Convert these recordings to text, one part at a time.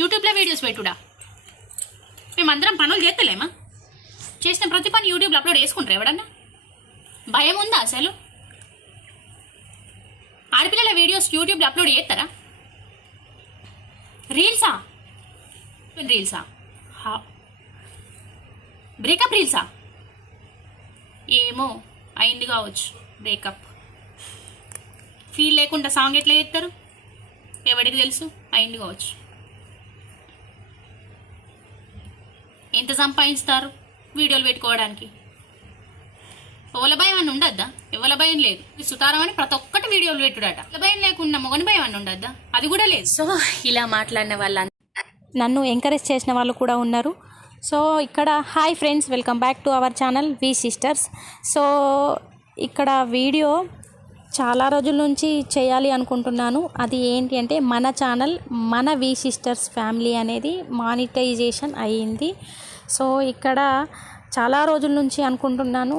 యూట్యూబ్లో వీడియోస్ పెట్టుడా? మేమందరం పనులు చేస్తలేమా? చేసిన ప్రతి పని యూట్యూబ్లో అప్లోడ్ చేసుకుంటారు ఎవడన్నా? భయం ఉందా అసలు? ఆడపిల్లల వీడియోస్ యూట్యూబ్లో అప్లోడ్ చేస్తారా? రీల్సా? బ్రేకప్ రీల్సా? ఏమో అయింది కావచ్చు బ్రేకప్. ఫీల్ లేకుండా సాంగ్ ఎట్లా చేస్తారు? ఎవరికి తెలుసు? అయింది కావచ్చు. ఎంత సంపాదిస్తారు వీడియోలు పెట్టుకోవడానికి? ఎవల భయం అని ఉండద్దా? ఎవల భయం లేదు. సుతారం అని ప్రతి ఒక్కటి వీడియోలు పెట్టుడట. ఎవల భయం లేకుండా మొగని భయం అని ఉండద్దా? అది కూడా లేదు. సో ఇలా మాట్లాడిన వాళ్ళ నన్ను ఎంకరేజ్ చేసిన వాళ్ళు కూడా ఉన్నారు. సో ఇక్కడ hi friends, welcome back to our channel V sisters. So ఇక్కడ వీడియో చాలా రోజుల నుంచి చేయాలి అనుకుంటున్నాను. అది ఏంటి అంటే మన ఛానల్ మన వి సిస్టర్స్ ఫ్యామిలీ అనేది మానిటైజేషన్ అయ్యింది. సో ఇక్కడ చాలా రోజుల నుంచి అనుకుంటున్నాను,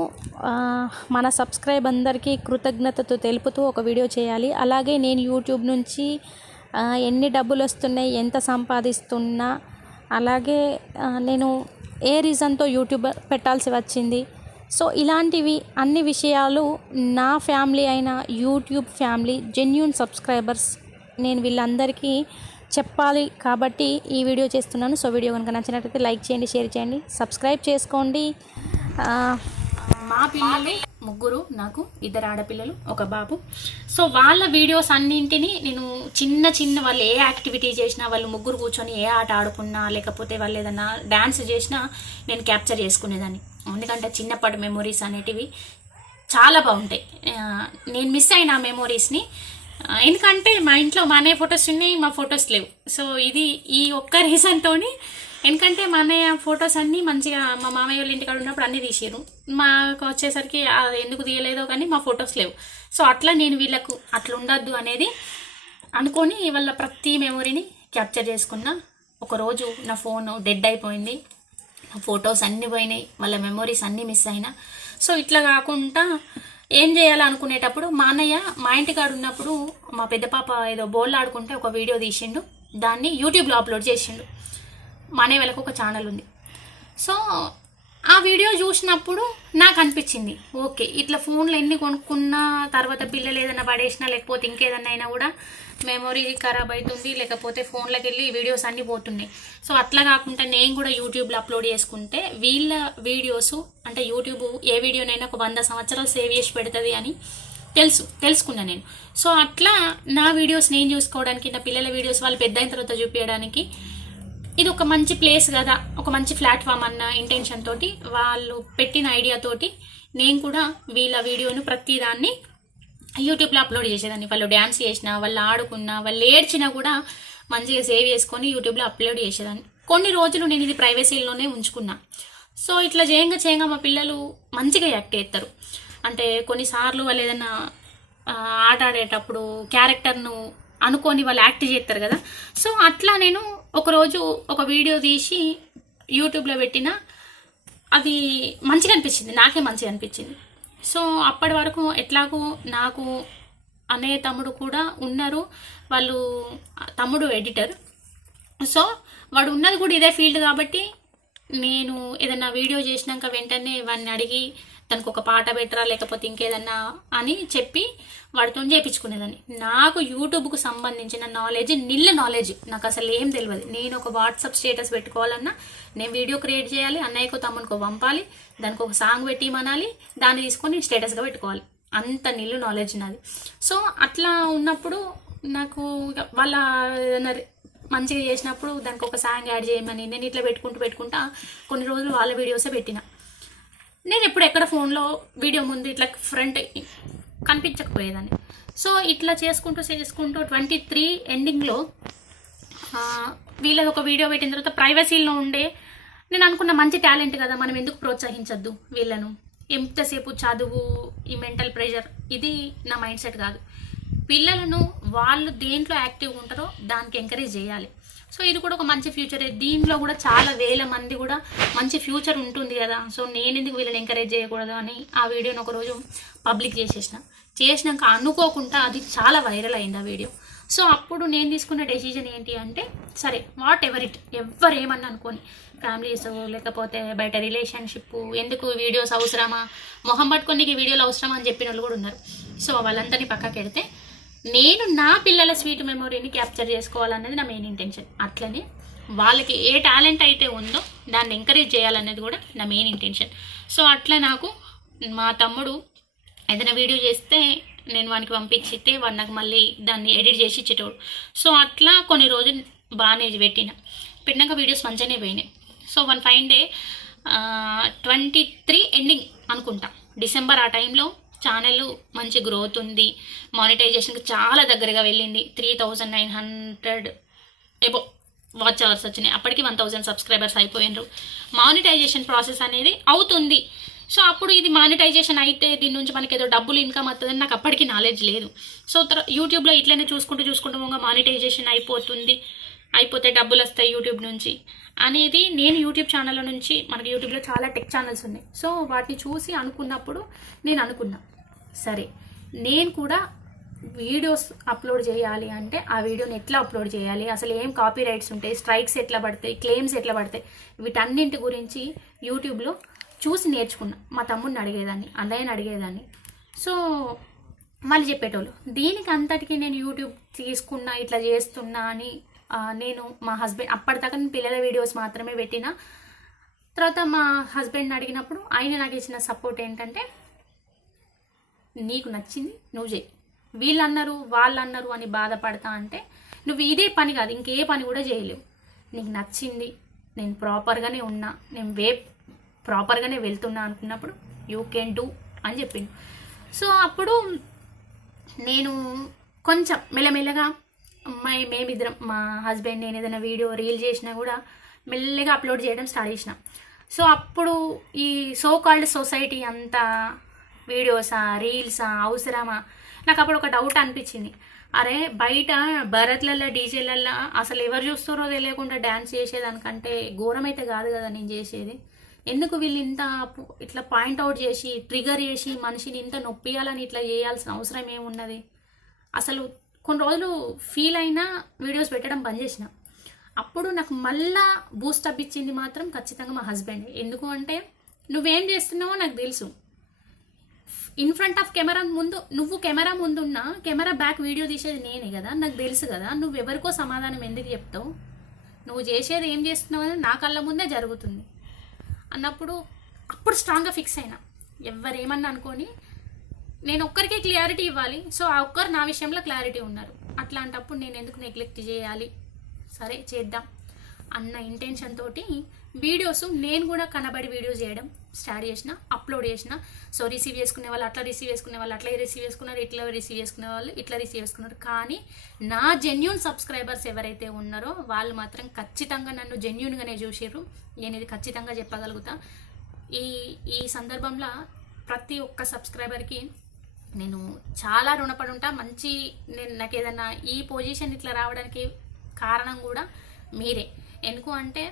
మన సబ్స్క్రైబ్ అందరికీ కృతజ్ఞతతో తెలుపుతూ ఒక వీడియో చేయాలి. అలాగే నేను యూట్యూబ్ నుంచి ఎన్ని డబ్బులు వస్తున్నాయి, ఎంత సంపాదిస్తున్నా, అలాగే నేను ఏ రీజన్తో యూట్యూబ్ పెట్టాల్సి వచ్చింది, సో ఇలాంటివి అన్ని విషయాలు నా ఫ్యామిలీ అయిన యూట్యూబ్ ఫ్యామిలీ జెన్యూన్ సబ్స్క్రైబర్స్ నేను వీళ్ళందరికీ చెప్పాలి కాబట్టి ఈ వీడియో చేస్తున్నాను. సో వీడియో కనుక నచ్చినట్లయితే లైక్ చేయండి, షేర్ చేయండి, సబ్స్క్రైబ్ చేసుకోండి. మా పిల్లలు ముగ్గురు, నాకు 2 ఆడపిల్లలు 1 బాబు. సో వాళ్ళ వీడియోస్ అన్నింటినీ నేను చిన్న వాళ్ళు ఏ యాక్టివిటీ చేసినా, వాళ్ళు ముగ్గురు కూర్చొని ఏ ఆట ఆడుకున్నా, లేకపోతే వాళ్ళు ఏదైనా డ్యాన్స్ చేసినా నేను క్యాప్చర్ చేసుకునేదాన్ని. ఎందుకంటే చిన్నప్పటి మెమొరీస్ అనేటివి చాలా బాగుంటాయి. నేను మిస్ అయిన మెమొరీస్ని, ఎందుకంటే మా ఇంట్లో మా అన్నయ్య ఫొటోస్ ఉన్నాయి, మా ఫొటోస్ లేవు. సో ఇది ఈ ఒక్క రీజన్తో, ఎందుకంటే మా అన్నయ్య ఫొటోస్ అన్నీ మంచిగా మా మామయ్య వాళ్ళ ఇంటికాడ ఉన్నప్పుడు అన్నీ తీసారు. మాకు వచ్చేసరికి అది ఎందుకు తీయలేదో కానీ మా ఫొటోస్ లేవు. సో అట్లా నేను వీళ్ళకు అట్లా ఉండద్దు అనేది అనుకొని వాళ్ళ ప్రతి మెమొరీని క్యాప్చర్ చేసుకున్నా. ఒకరోజు నా ఫోన్ డెడ్ అయిపోయింది, నా ఫొటోస్ అన్నీ పోయినాయి, వాళ్ళ మెమొరీస్ అన్నీ మిస్ అయినా. సో ఇట్లా కాకుండా ఏం చేయాలనుకునేటప్పుడు మా అన్నయ్య మా ఇంటికాడ ఉన్నప్పుడు మా పెద్ద పాప ఏదో బోల్ ఆడుకుంటే ఒక వీడియో తీసిండు, దాన్ని యూట్యూబ్లో అప్లోడ్ చేసిండు. మా అన్నయ్య వాళ్ళకు ఒక ఛానల్ ఉంది. సో ఆ వీడియో చూసినప్పుడు నాకు అనిపించింది, ఓకే ఇట్లా ఫోన్లు ఎన్ని కొనుక్కున్నా తర్వాత పిల్లలు ఏదైనా పడేసినా, లేకపోతే ఇంకేదన్నా అయినా కూడా మెమొరీ ఖరాబ్ అవుతుంది, లేకపోతే ఫోన్లోకి వెళ్ళి వీడియోస్ అన్నీ పోతున్నాయి. సో అట్లా కాకుండా నేను కూడా యూట్యూబ్లో అప్లోడ్ చేసుకుంటే వీళ్ళ వీడియోస్, అంటే యూట్యూబ్ ఏ వీడియోనైనా ఒక 100 సంవత్సరాలు సేవ్ చేసి పెడుతుంది అని తెలుసుకున్నా నేను. సో అట్లా నా వీడియోస్ నేను చూసుకోవడానికి, నా పిల్లల వీడియోస్ వాళ్ళు పెద్ద అయిన తర్వాత చూపించడానికి ఇది ఒక మంచి ప్లేస్ కదా, ఒక మంచి ప్లాట్ఫామ్ అన్న ఇంటెన్షన్ తోటి, వాళ్ళు పెట్టిన ఐడియా తోటి నేను కూడా వీళ్ళ వీడియోను ప్రతిదాన్ని యూట్యూబ్లో అప్లోడ్ చేసేదాన్ని. వాళ్ళు డ్యాన్స్ చేసినా, వాళ్ళు ఆడుకున్నా, వాళ్ళు ఏడ్చినా కూడా మంచిగా సేవ్ చేసుకొని యూట్యూబ్లో అప్లోడ్ చేసేదాన్ని. కొన్ని రోజులు నేను ఇది ప్రైవసీలోనే ఉంచుకున్నా. సో ఇట్లా చేయంగా మా పిల్లలు మంచిగా యాక్ట్ చేస్తారు. అంటే కొన్నిసార్లు వాళ్ళు ఏదైనా ఆట ఆడేటప్పుడు క్యారెక్టర్ను అనుకొని వాళ్ళు యాక్ట్ చేస్తారు కదా. సో అట్లా నేను ఒకరోజు ఒక వీడియో తీసి యూట్యూబ్లో పెట్టిన, అది మంచిగా అనిపించింది, నాకే మంచిగా అనిపించింది. సో అప్పటి వరకు ఎట్లాగో నాకు అనే తమ్ముడు కూడా ఉన్నారు, వాళ్ళు తమ్ముడు ఎడిటర్. సో వాడు ఉన్నది కూడా ఇదే ఫీల్డ్ కాబట్టి నేను ఏదన్నా వీడియో చేసినాక వెంటనే వాడిని అడిగి దానికి ఒక పాట పెట్టరా, లేకపోతే ఇంకేదన్నా అని చెప్పి వాడితో చేయించుకునేదాన్ని. నాకు యూట్యూబ్కు సంబంధించిన నాలెడ్జ్ నాలెడ్జ్ నాకు అసలు ఏం తెలియదు. నేను ఒక వాట్సాప్ స్టేటస్ పెట్టుకోవాలన్నా నేను వీడియో క్రియేట్ చేయాలి, అన్నయ్యకో తమ్మునికో పంపాలి, దానికి ఒక సాంగ్ పెట్టి మనాలి, దాన్ని తీసుకొని స్టేటస్గా పెట్టుకోవాలి, అంత నాలెడ్జ్ నాది. సో అట్లా ఉన్నప్పుడు నాకు వాళ్ళ మంచిగా చేసినప్పుడు దానికి ఒక సాంగ్ యాడ్ చేయమని నేను ఇట్లా పెట్టుకుంటా కొన్ని రోజులు వాళ్ళ వీడియోసే పెట్టిన. నేను ఎప్పుడు ఎక్కడ ఫోన్లో వీడియో ముందు ఇట్లా ఫ్రంట్ కనిపించకపోయేదాన్ని. సో ఇట్లా చేసుకుంటూ 23 ఎండింగ్లో వీళ్ళది ఒక వీడియో పెట్టిన తర్వాత ప్రైవసీలో ఉండే నేను అనుకున్న మంచి టాలెంట్ కదా, మనం ఎందుకు ప్రోత్సహించద్దు వీళ్ళను, ఎంతసేపు చదువు, ఈ మెంటల్ ప్రెషర్, ఇది నా మైండ్ సెట్ కాదు. పిల్లలను వాళ్ళు దేంట్లో యాక్టివ్గా ఉంటారో దానికి ఎంకరేజ్ చేయాలి. సో ఇది కూడా ఒక మంచి ఫ్యూచరే, దీంట్లో కూడా చాలా వేల మంది కూడా మంచి ఫ్యూచర్ ఉంటుంది కదా. సో నేను ఎందుకు వీళ్ళని ఎంకరేజ్ చేయకూడదు అని ఆ వీడియోని ఒకరోజు పబ్లిక్ చేసినాక అనుకోకుండా అది చాలా వైరల్ అయింది ఆ వీడియో. సో అప్పుడు నేను తీసుకున్న డెసిజన్ ఏంటి అంటే, సరే వాట్ ఎవర్ ఇట్, ఎవరేమన్నా అనుకోని, ఫ్యామిలీస్ లేకపోతే బయట రిలేషన్షిప్, ఎందుకు వీడియోస్ అవసరమా, మొహం పట్టుకొని వీడియోలు అవసరమా అని చెప్పిన వాళ్ళు కూడా ఉన్నారు. సో వాళ్ళందరినీ పక్కకి పెడితే నేను నా పిల్లల స్వీట్ మెమొరీని క్యాప్చర్ చేసుకోవాలన్నది నా మెయిన్ ఇంటెన్షన్. అట్లనే వాళ్ళకి ఏ టాలెంట్ అయితే ఉందో దాన్ని ఎంకరేజ్ చేయాలన్నది కూడా నా మెయిన్ ఇంటెన్షన్. సో అట్లా నాకు మా తమ్ముడు ఏదైనా వీడియో చేస్తే నేను వానికి పంపించితే వాడు నాకు మళ్ళీ దాన్ని ఎడిట్ చేసి ఇచ్చేటోడు. సో అట్లా కొన్ని రోజులు బాగానే పెట్టినాక వీడియోస్ మంచిగానే పోయినాయి. So one fine day 23 ending అనుకుంటా, డిసెంబర్ ఆ టైంలో ఛానల్ మంచి గ్రోత్ ఉంది, మానిటైజేషన్కి చాలా దగ్గరగా వెళ్ళింది. 3900 ఎబో వాచ్ అవర్స్ వచ్చినాయి. అప్పటికి 1000 సబ్స్క్రైబర్స్ అయిపోయినారు. మానిటైజేషన్ ప్రాసెస్ అనేది అవుతుంది. సో అప్పుడు ఇది మానిటైజేషన్ అయితే దీని నుంచి మనకి ఏదో డబ్బులు ఇన్కమ్ అవుతుందని నాకు అప్పటికి నాలెడ్జ్ లేదు. సో యూట్యూబ్లో ఇట్లనే చూసుకుంటూ మానిటైజేషన్ అయిపోతే డబ్బులు వస్తాయి యూట్యూబ్ నుంచి అనేది నేను యూట్యూబ్ ఛానల్ నుంచి, మనకి యూట్యూబ్లో చాలా టెక్ ఛానల్స్ ఉన్నాయి. సో వాటిని చూసి అనుకున్నప్పుడు నేను అనుకున్నా, సరే నేను కూడా వీడియోస్ అప్లోడ్ చేయాలి అంటే ఆ వీడియోని ఎట్లా అప్లోడ్ చేయాలి, అసలు ఏం కాపీ రైట్స్ ఉంటాయి, స్ట్రైక్స్ ఎట్లా పడతాయి, క్లెయిమ్స్ ఎట్లా పడతాయి, వీటన్నింటి గురించి యూట్యూబ్లో చూసి నేర్చుకున్నా. మా తమ్ముడిని అడిగేదాన్ని, అన్నయ్యని అడిగేదాన్ని. సో మళ్ళీ చెప్పేటోళ్ళు. దీనికి అంతటికి నేను యూట్యూబ్ తీసుకున్నా, ఇట్లా చేస్తున్నా అని నేను మా హస్బెండ్, అప్పటిదాకా నేను పిల్లల వీడియోస్ మాత్రమే పెట్టిన. తర్వాత మా హస్బెండ్ని అడిగినప్పుడు ఆయన నాకు ఇచ్చిన సపోర్ట్ ఏంటంటే, నీకు నచ్చింది నువ్వు చేయి, వీళ్ళు అన్నారు వాళ్ళు అన్నారు అని బాధపడతా అంటే నువ్వు ఇదే పని కాదు ఇంకే పని కూడా చేయలేవు, నీకు నచ్చింది, నేను ప్రాపర్గానే ఉన్నా, నేను ప్రాపర్గానే వెళ్తున్నా అనుకున్నప్పుడు యూ కెన్ డూ అని చెప్పిండు. సో అప్పుడు నేను కొంచెం మెల్లమెల్లగా మేమిద్దరం, మా హస్బెండ్ నేను ఏదైనా వీడియో రీల్ చేసినా కూడా మెల్లగా అప్లోడ్ చేయడం స్టార్ట్ చేసిన. సో అప్పుడు ఈ సో కాల్డ్ సొసైటీ అంతా వీడియోసా రీల్సా అవసరమా, నాకు అప్పుడు ఒక డౌట్ అనిపించింది. అరే బయట భరత్లల్లో డీజేలల్లో అసలు ఎవరు చూస్తారో తెలియకుండా డ్యాన్స్ చేసేదానికంటే ఘోరం అయితే కాదు కదా నేను చేసేది. ఎందుకు వీళ్ళు ఇంత ఇట్లా పాయింట్అవుట్ చేసి ట్రిగర్ చేసి మనిషిని ఇంత నొప్పియాలని ఇట్లా చేయాల్సిన అవసరం ఏమున్నది. అసలు కొన్ని రోజులు ఫీల్ అయినా వీడియోస్ పెట్టడం బంద్ చేసిన. అప్పుడు నాకు మళ్ళా బూస్టప్ ఇచ్చింది మాత్రం ఖచ్చితంగా మా హస్బెండ్. ఎందుకు అంటే, నువ్వేం చేస్తున్నావో నాకు తెలుసు, ఇన్ ఫ్రంట్ ఆఫ్ కెమెరా ముందు నువ్వు కెమెరా ముందున్నా కెమెరా బ్యాక్ వీడియో తీసేది నేనే కదా, నాకు తెలుసు కదా, నువ్వు ఎవరికో సమాధానం ఎందుకు చెప్తావు, నువ్వు చేసేది ఏం చేస్తున్నావు అనేది నా కళ్ళ ముందే జరుగుతుంది అన్నప్పుడు అప్పుడు స్ట్రాంగ్గా ఫిక్స్ అయినా. ఎవరేమన్నా అనుకొని నేను ఒక్కరికే క్లారిటీ ఇవ్వాలి. సో ఆ ఒక్కరు నా విషయంలో క్లారిటీ ఉన్నారు. అట్లాంటప్పుడు నేను ఎందుకు నెగ్లెక్ట్ చేయాలి, సరే చేద్దాం అన్న ఇంటెన్షన్ తోటి వీడియోస్ నేను కూడా కనబడి వీడియోస్ చేయడం స్టార్ట్ చేసిన, అప్లోడ్ చేసిన. సో రిసీవ్ చేసుకునే వాళ్ళు అట్లా రిసీవ్ చేసుకునే వాళ్ళు అట్లా రిసీవ్ చేసుకున్నారు, ఇట్లా రిసీవ్ చేసుకునే వాళ్ళు ఇట్లా రిసీవ్ చేసుకున్నారు. కానీ నా జెన్యూన్ సబ్స్క్రైబర్స్ ఎవరైతే ఉన్నారో వాళ్ళు మాత్రం ఖచ్చితంగా నన్ను జెన్యూన్గానే చూసిర్రు. నేను ఇది ఖచ్చితంగా చెప్పగలుగుతా. ఈ సందర్భంలో ప్రతి ఒక్క సబ్స్క్రైబర్కి నేను చాలా రుణపడి ఉంటా. నాకు ఏదన్నా ఈ పొజిషన్ ఇట్లా రావడానికి కారణం కూడా మీరే. ఎందుకు అంటే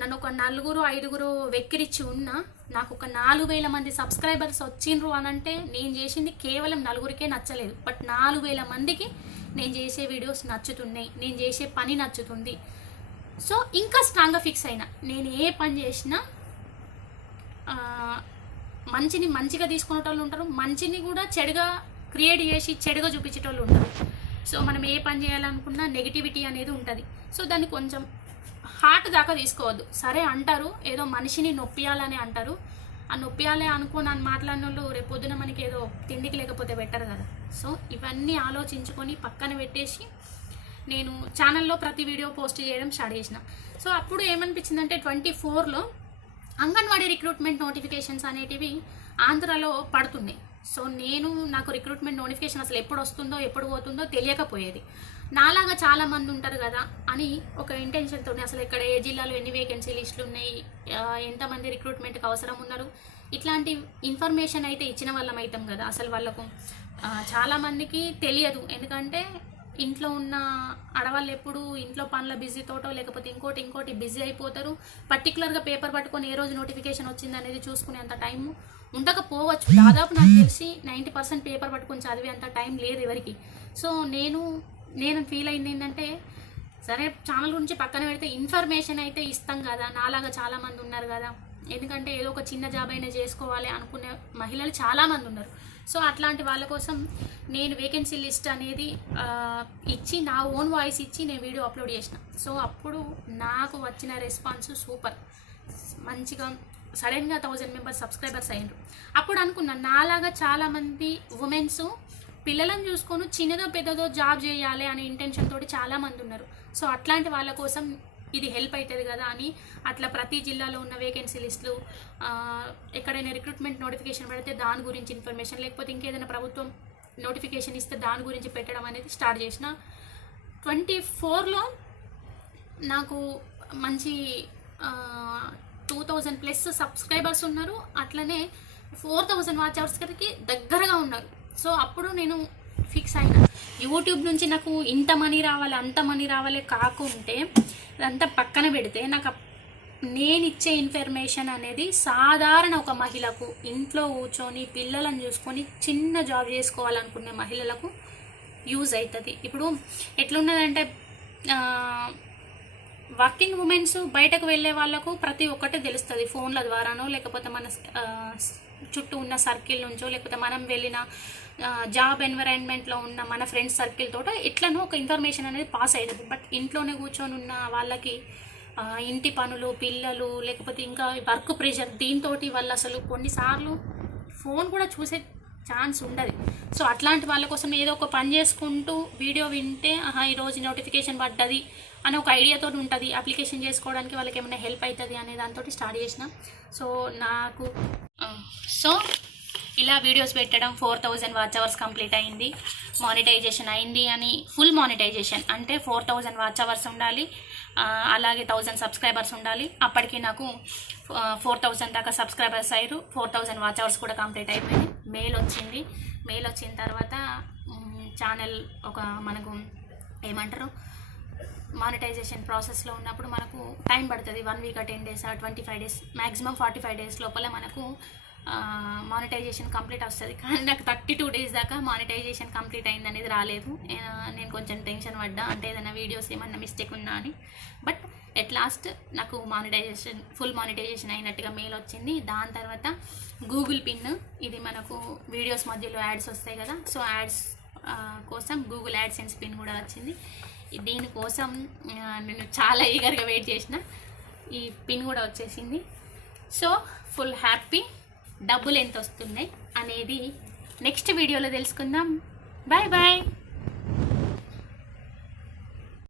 నన్ను ఒక 4-5 వెక్కిరిచ్చి ఉన్నా నాకు ఒక 4000 మంది సబ్స్క్రైబర్స్ వచ్చిండ్రు అని అంటే నేను చేసింది కేవలం 4కే నచ్చలేదు, బట్ 4000 మందికి నేను చేసే వీడియోస్ నచ్చుతున్నాయి, నేను చేసే పని నచ్చుతుంది. సో ఇంకా స్ట్రాంగ్గా ఫిక్స్ అయినా, నేను ఏ పని చేసినా మంచిగా తీసుకునేటోళ్ళు ఉంటారు, మంచిని కూడా చెడుగా క్రియేట్ చేసి చెడుగా చూపించేటోళ్ళు ఉంటారు. సో మనం ఏ పని చేయాలనుకున్నా నెగిటివిటీ అనేది ఉంటుంది. సో దాన్ని కొంచెం హార్ట్ దాకా తీసుకోవద్దు. సరే అంటారు, ఏదో మనిషిని నొప్పియాలని అంటారు, ఆ నొప్పియాలే అనుకుని మాట్లాడిన వాళ్ళు రేపొద్దున మనకి ఏదో తిండికి లేకపోతే పెట్టరు కదా. సో ఇవన్నీ ఆలోచించుకొని పక్కన పెట్టేసి నేను ఛానల్లో ప్రతి వీడియో పోస్ట్ చేయడం స్టార్ట్ చేసిన. సో అప్పుడు ఏమనిపించిందంటే 24లో అంగన్వాడీ రిక్రూట్మెంట్ నోటిఫికేషన్స్ అనేటివి ఆంధ్రాలో పడుతున్నాయి. సో నాకు రిక్రూట్మెంట్ నోటిఫికేషన్ అసలు ఎప్పుడు వస్తుందో ఎప్పుడు పోతుందో తెలియకపోయేది. నాలాగా చాలామంది ఉంటారు కదా అని ఒక ఇంటెన్షన్తో అసలు ఇక్కడ ఏ జిల్లాలో ఎన్ని వేకెన్సీ లిస్టులు ఉన్నాయి, ఎంతమంది రిక్రూట్మెంట్కి అవసరం ఉన్నారు, ఇట్లాంటి ఇన్ఫర్మేషన్ అయితే ఇచ్చిన వాళ్ళం అవుతాం కదా. అసలు వాళ్ళకు చాలామందికి తెలియదు. ఎందుకంటే ఇంట్లో ఉన్న ఆడవాళ్ళు ఎప్పుడు ఇంట్లో పనుల బిజీతోటో లేకపోతే ఇంకోటి బిజీ అయిపోతారు. పర్టికులర్గా పేపర్ పట్టుకొని ఏ రోజు నోటిఫికేషన్ వచ్చింది అనేది చూసుకునేంత టైం ఉండకపోవచ్చు. దాదాపు నాకు తెలిసి 90% పేపర్ పట్టుకొని చదివేంత టైం లేదు ఎవరికి. సో నేను నేను ఫీల్ అయింది ఏంటంటే, సరే ఛానల్ గురించి పక్కన పెడితే ఇన్ఫర్మేషన్ అయితే ఇస్తాం కదా, నాలాగా చాలామంది ఉన్నారు కదా. ఎందుకంటే ఏదో ఒక చిన్న జాబ్ అయినా చేసుకోవాలి అనుకునే మహిళలు చాలామంది ఉన్నారు. సో అట్లాంటి వాళ్ళ కోసం నేను వేకెన్సీ లిస్ట్ అనేది ఇచ్చి, నా ఓన్ వాయిస్ ఇచ్చి నేను వీడియో అప్లోడ్ చేసిన. సో అప్పుడు నాకు వచ్చిన రెస్పాన్స్ సూపర్, మంచిగా సడన్గా 1000 మెంబర్స్ సబ్స్క్రైబర్స్ అయ్యారు. అప్పుడు అనుకున్నాను, నాలాగా చాలామంది ఉమెన్స్ పిల్లలను చూసుకొని చిన్నదో పెద్దదో జాబ్ చేయాలి అనే ఇంటెన్షన్ తోటి చాలామంది ఉన్నారు. సో అట్లాంటి వాళ్ళ కోసం ఇది హెల్ప్ అవుతుంది కదా అని అట్లా ప్రతి జిల్లాలో ఉన్న వేకెన్సీ లిస్టులు, ఎక్కడైనా రిక్రూట్మెంట్ నోటిఫికేషన్ పడితే దాని గురించి ఇన్ఫర్మేషన్, లేకపోతే ఇంకేదైనా ప్రభుత్వం నోటిఫికేషన్ ఇస్తే దాని గురించి పెట్టడం అనేది స్టార్ట్ చేసిన. 24లో నాకు మంచి 2000+ సబ్స్క్రైబర్స్ ఉన్నారు. అట్లనే 4000 వాచ్ అవర్స్కి దగ్గరగా ఉన్నారు. సో అప్పుడు నేను ఫిక్స్ అయినా, యూట్యూబ్ నుంచి నాకు ఇంత మనీ రావాలి అంత మనీ రావాలి కాకుంటే అదంతా పక్కన పెడితే, నాకు నేను ఇచ్చే ఇన్ఫర్మేషన్ అనేది సాధారణ ఒక మహిళకు ఇంట్లో కూర్చొని పిల్లలను చూసుకొని చిన్న జాబ్ చేసుకోవాలనుకునే మహిళలకు యూజ్ అవుతుంది. ఇప్పుడు ఎట్లున్నదంటే, వర్కింగ్ ఉమెన్స్ బయటకు వెళ్ళే వాళ్ళకు ప్రతి ఒక్కటి తెలుస్తుంది, ఫోన్ల ద్వారానో లేకపోతే మన చుట్టూ ఉన్న సర్కిల్ నుంచో, లేకపోతే మనం వెళ్ళిన జాబ్ ఎన్విరాన్మెంట్లో ఉన్న మన ఫ్రెండ్స్ సర్కిల్ తోట ఎట్లనో ఒక ఇన్ఫర్మేషన్ అనేది పాస్ అవుతుంది. బట్ ఇంట్లోనే కూర్చొని ఉన్న వాళ్ళకి ఇంటి పనులు, పిల్లలు, లేకపోతే ఇంకా వర్క్ ప్రెషర్, దీంతో వాళ్ళు అసలు కొన్నిసార్లు ఫోన్ కూడా చూసే ఛాన్స్ ఉండదు. సో అట్లాంటి వాళ్ళ కోసం ఏదో ఒక పని చేసుకుంటూ వీడియో వింటే, ఈరోజు నోటిఫికేషన్ పడ్డది అని ఒక ఐడియాతో ఉంటుంది, అప్లికేషన్ చేసుకోవడానికి వాళ్ళకి ఏమైనా హెల్ప్ అవుతుంది అనే దాంతో స్టార్ట్ చేసిన. సో ఇలా వీడియోస్ పెట్టడం 4000 వాచ్ అవర్స్ కంప్లీట్ అయింది, మానిటైజేషన్ అయింది అని. ఫుల్ మానిటైజేషన్ అంటే 4000 వాచ్ అవర్స్ ఉండాలి, అలాగే 1000 సబ్స్క్రైబర్స్ ఉండాలి. అప్పటికి నాకు 4000 దాకా సబ్స్క్రైబర్స్ అయ్యారు, 4000 వాచ్ అవర్స్ కూడా కంప్లీట్ అయిపోయింది. మెయిల్ వచ్చింది. మెయిల్ వచ్చిన తర్వాత ఛానల్ ఒక మనకు ఏమంటారు, మానిటైజేషన్ ప్రాసెస్లో ఉన్నప్పుడు మనకు టైం పడుతుంది. 1 week 10 days 25 days, maximum 45 days లోపల మనకు మానిటైజేషన్ కంప్లీట్ వస్తుంది. కానీ నాకు 32 days దాకా మానిటైజేషన్ కంప్లీట్ అయింది అనేది రాలేదు. నేను కొంచెం టెన్షన్ పడ్డా, అంటే ఏదైనా వీడియోస్ ఏమన్నా మిస్టేక్ ఉన్నా అని. బట్ ఎట్ లాస్ట్ నాకు ఫుల్ మానిటైజేషన్ అయినట్టుగా మెయిల్ వచ్చింది. దాని తర్వాత గూగుల్ పిన్, ఇది మనకు వీడియోస్ మధ్యలో యాడ్స్ వస్తాయి కదా, సో యాడ్స్ కోసం గూగుల్ యాడ్సెన్స్ పిన్ కూడా వచ్చింది. దీనికోసం నేను చాలా ఈగర్గా వెయిట్ చేసిన. ఈ పిన్ కూడా వచ్చేసింది. So full happy. డబ్బులు ఎంత వస్తున్నాయి అనేది నెక్స్ట్ వీడియోలో తెలుసుకుందాం. Bye bye.